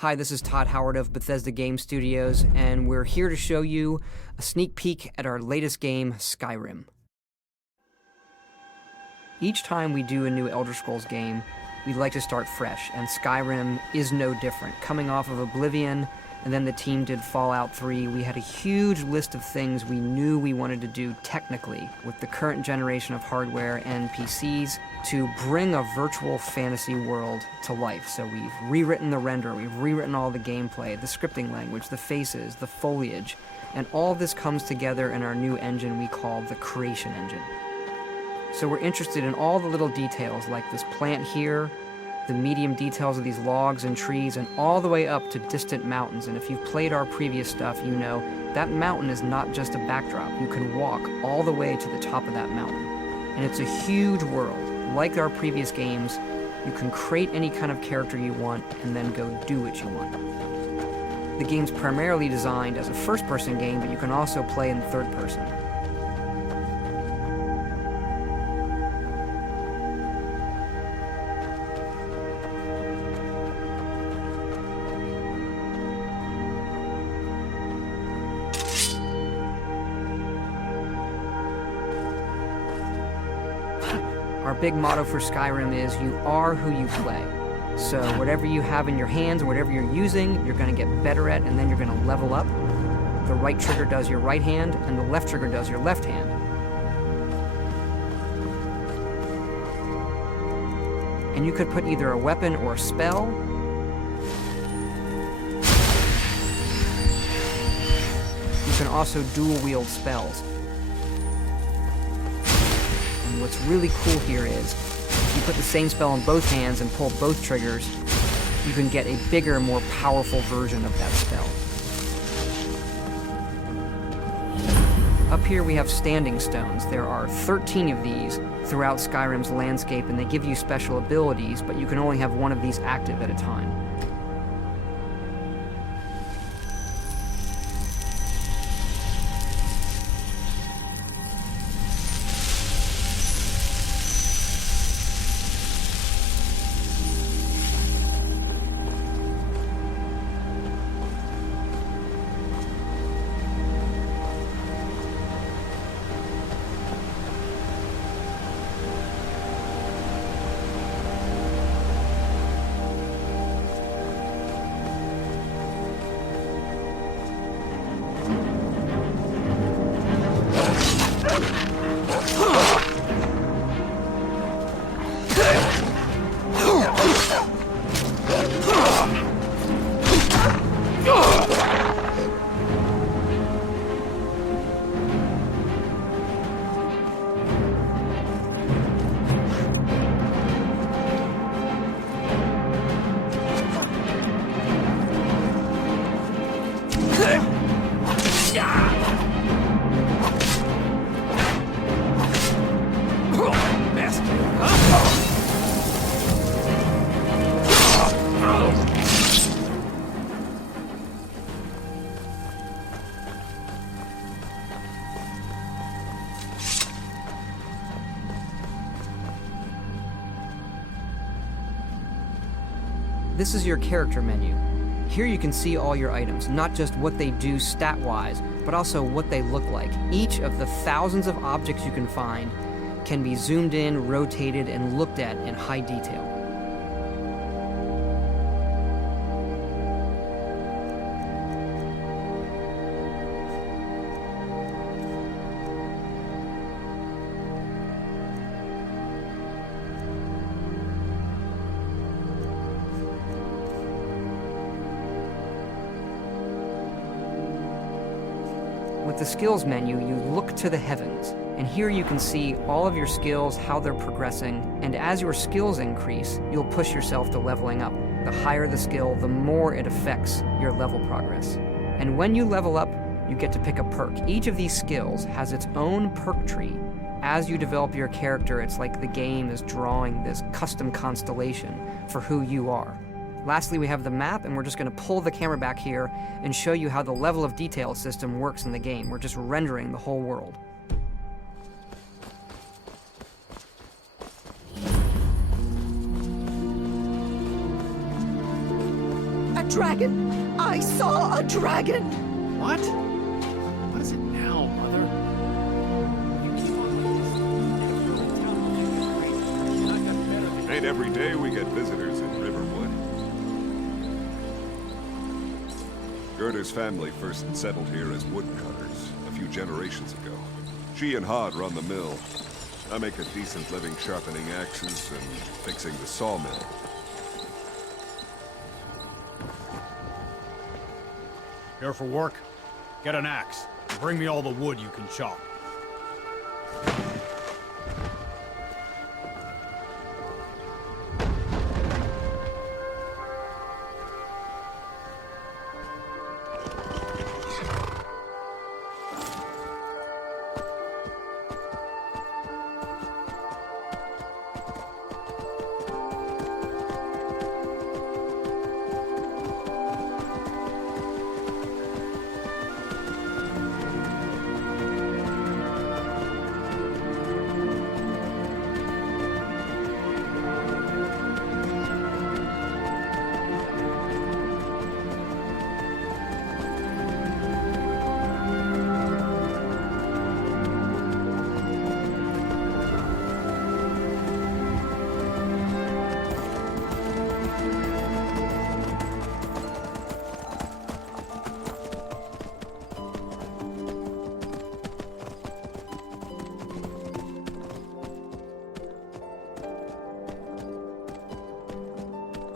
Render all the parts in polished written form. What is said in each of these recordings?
Hi, this is Todd Howard of Bethesda Game Studios, and we're here to show you a sneak peek at our latest game, Skyrim. Each time we do a new Elder Scrolls game, we'd like to start fresh, and Skyrim is no different. Coming off of Oblivion, and then the team did Fallout 3, we had a huge list of things we knew we wanted to do technically with the current generation of hardware and PCs to bring a virtual fantasy world to life. So we've rewritten the render, we've rewritten all the gameplay, the scripting language, the faces, the foliage, and all this comes together in our new engine we call the Creation Engine. So we're interested in all the little details like this plant here, the medium details of these logs and trees, and all the way up to distant mountains. And if you've played our previous stuff, you know that mountain is not just a backdrop. You can walk all the way to the top of that mountain. And it's a huge world. Like our previous games, you can create any kind of character you want and then go do what you want. The game's primarily designed as a first-person game, but you can also play in third person. Our big motto for Skyrim is, you are who you play. So whatever you have in your hands, whatever you're using, you're going to get better at, and then you're going to level up. The right trigger does your right hand, and the left trigger does your left hand. And you could put either a weapon or a spell. You can also dual-wield spells. What's really cool here is, if you put the same spell in both hands and pull both triggers, you can get a bigger, more powerful version of that spell. Up here we have standing stones. There are 13 of these throughout Skyrim's landscape, and they give you special abilities, but you can only have one of these active at a time. This is your character menu. Here you can see all your items, not just what they do stat-wise, but also what they look like. Each of the thousands of objects you can find can be zoomed in, rotated, and looked at in high detail. With the skills menu, you look to the heavens, and here you can see all of your skills, how they're progressing, and as your skills increase, you'll push yourself to leveling up. The higher the skill, the more it affects your level progress. And when you level up, you get to pick a perk. Each of these skills has its own perk tree. As you develop your character, it's like the game is drawing this custom constellation for who you are. Lastly, we have the map, and we're just going to pull the camera back here and show you how the level of detail system works in the game. We're just rendering the whole world. A dragon! I saw a dragon! What? What is it now, Mother? You keep on like this. Ain't every day we get visitors in Riverwood. Gerda's family first settled here as woodcutters a few generations ago. She and Hod run the mill. I make a decent living sharpening axes and fixing the sawmill. Here for work? Get an axe. And bring me all the wood you can chop.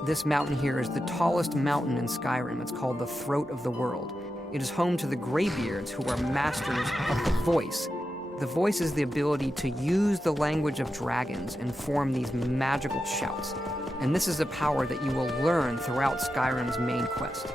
This mountain here is the tallest mountain in Skyrim. It's called the Throat of the World. It is home to the Greybeards, who are masters of the voice. The voice is the ability to use the language of dragons and form these magical shouts. And this is a power that you will learn throughout Skyrim's main quest.